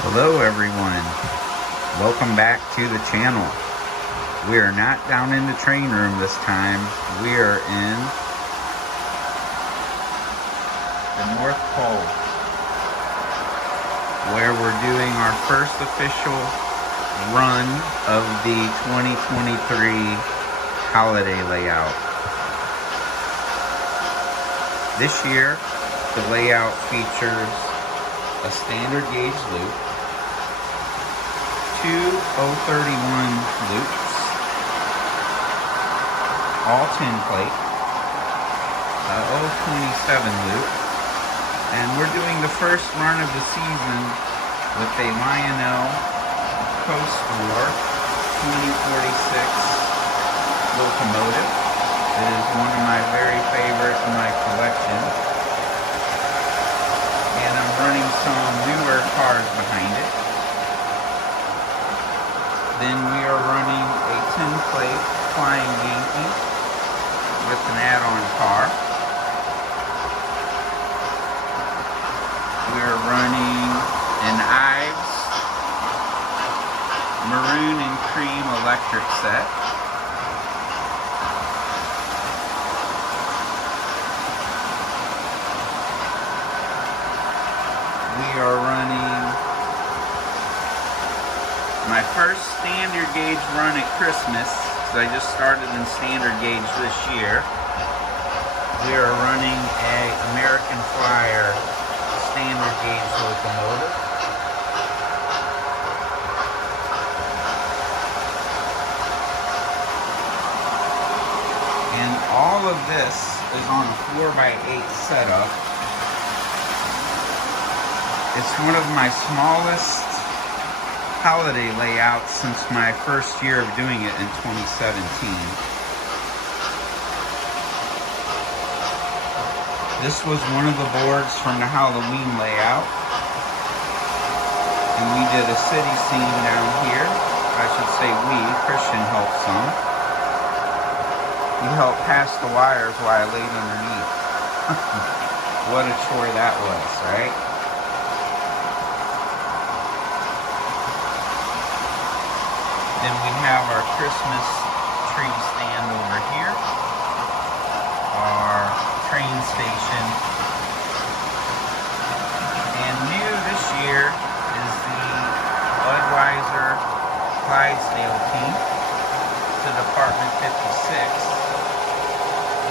Hello everyone, welcome back to the channel. We are not down in the train room this time. We are in the North Pole, where we're doing our first official run of the 2023 holiday layout. This year, the layout features a standard gauge loop, two 031 loops, all tin plate, a 027 loop, and we're doing the first run of the season with a Lionel Coast War 2046 locomotive. It is one of my very favorite in my collection, and I'm running some newer cars behind it. Then we are running a tin plate Flying Yankee with an add-on car. We are running an Ives maroon and cream electric set. We are running my first standard gauge run at Christmas, because I just started in standard gauge this year. We are running a American Flyer standard gauge locomotive. And all of this is on a 4x8 setup. It's one of my smallest holiday layouts since my first year of doing it in 2017. This was one of the boards from the Halloween layout, and we did a city scene down here. I should say we, Christian helped some. He helped pass the wires while I laid underneath. What a chore that was, right? Then we have our Christmas tree stand over here, our train station, and new this year is the Budweiser Clydesdale team to Department 56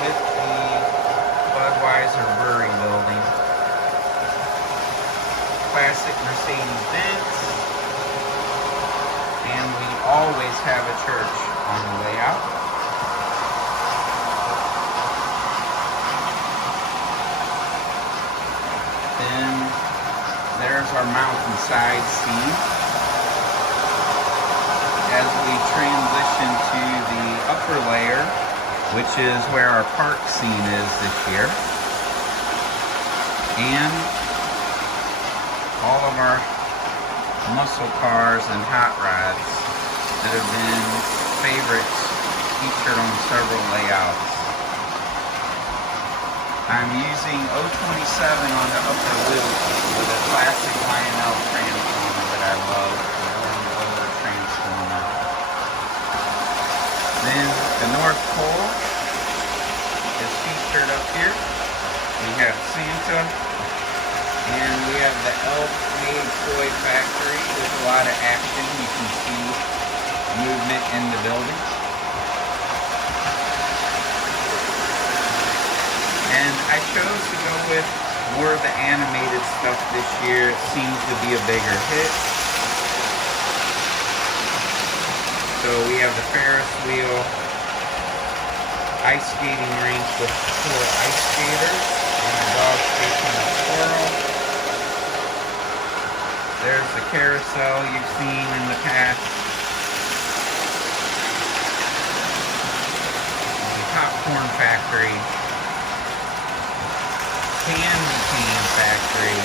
with the Budweiser Brewery building. Classic Mercedes-Benz. And we always have a church on the layout. Then there's our mountainside scene as we transition to the upper layer, which is where our park scene is this year. And all of our muscle cars and hot rods that have been favorites featured on several layouts. I'm using 027 on the upper loop with a classic Lionel transformer that I love, the Roller transformer. Then the North Pole is featured up here. We have Santa, and we have the Elf-made toy factory. There's a lot of action. You can see movement in the building. And I chose to go with more of the animated stuff this year. It seems to be a bigger hit. So we have the Ferris wheel, ice skating rink with 4 ice skaters, and a dog chasing a squirrel. There's the carousel you've seen in the past. The popcorn factory. Candy cane factory.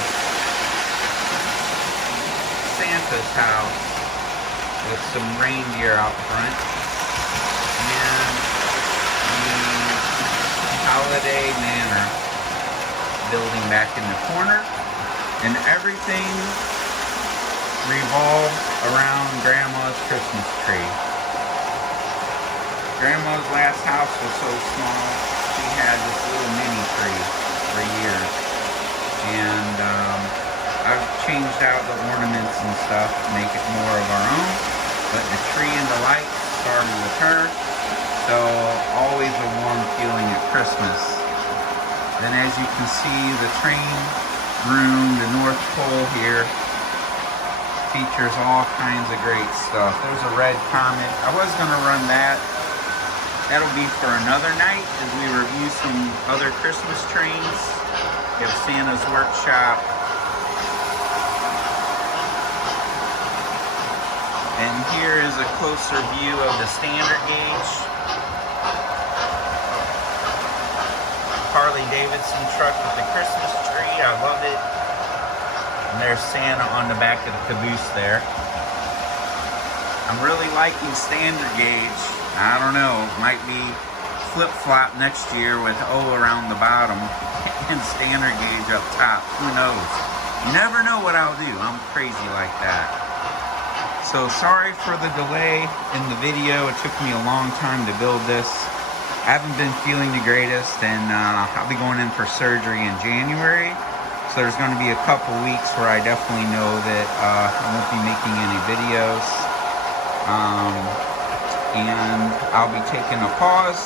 Santa's house with some reindeer out front. And the Holiday Manor building back in the corner. And everything revolve around Grandma's Christmas tree. Grandma's last house was so small, she had this little mini tree for years. And I've changed out the ornaments and stuff to make it more of our own. But the tree and the lights started with her. So always a warm feeling at Christmas. Then as you can see, the train room, the North Pole here, features all kinds of great stuff. There's a red comet. I was going to run that. That'll be for another night as we review some other Christmas trains. We have Santa's Workshop. And here is a closer view of the standard gauge Harley-Davidson truck with the Christmas tree. I love it. And there's Santa on the back of the caboose there. I'm really liking standard gauge. I don't know, might be flip-flop next year with O around the bottom and standard gauge up top. Who knows? You never know what I'll do. I'm crazy like that. So sorry for the delay in the video. It took me a long time to build this. I haven't been feeling the greatest, and I'll be going in for surgery in January. So there's going to be a couple weeks where I definitely know that I won't be making any videos. And I'll be taking a pause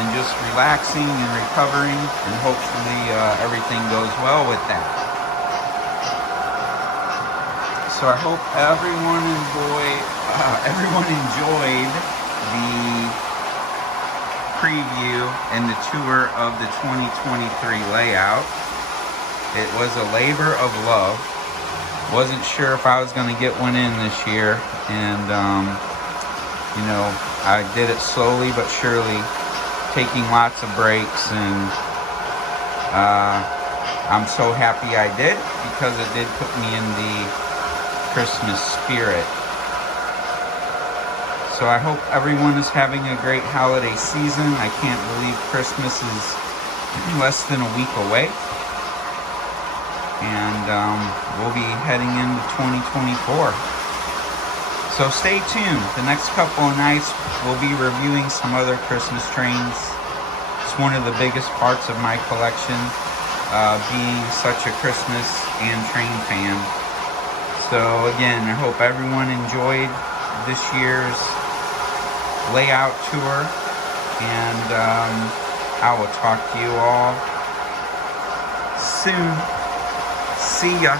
and just relaxing and recovering, and hopefully everything goes well with that. So I hope everyone enjoyed the preview and the tour of the 2023 layout. It was a labor of love. Wasn't sure if I was going to get one in this year, and you know, I did it slowly but surely, taking lots of breaks, and I'm so happy I did, because it did put me in the Christmas spirit. So I hope everyone is having a great holiday season. I can't believe Christmas is less than a week away. And we'll be heading into 2024. So stay tuned. The next couple of nights we'll be reviewing some other Christmas trains. It's one of the biggest parts of my collection, being such a Christmas and train fan. So again, I hope everyone enjoyed this year's layout tour, and I will talk to you all soon. See ya.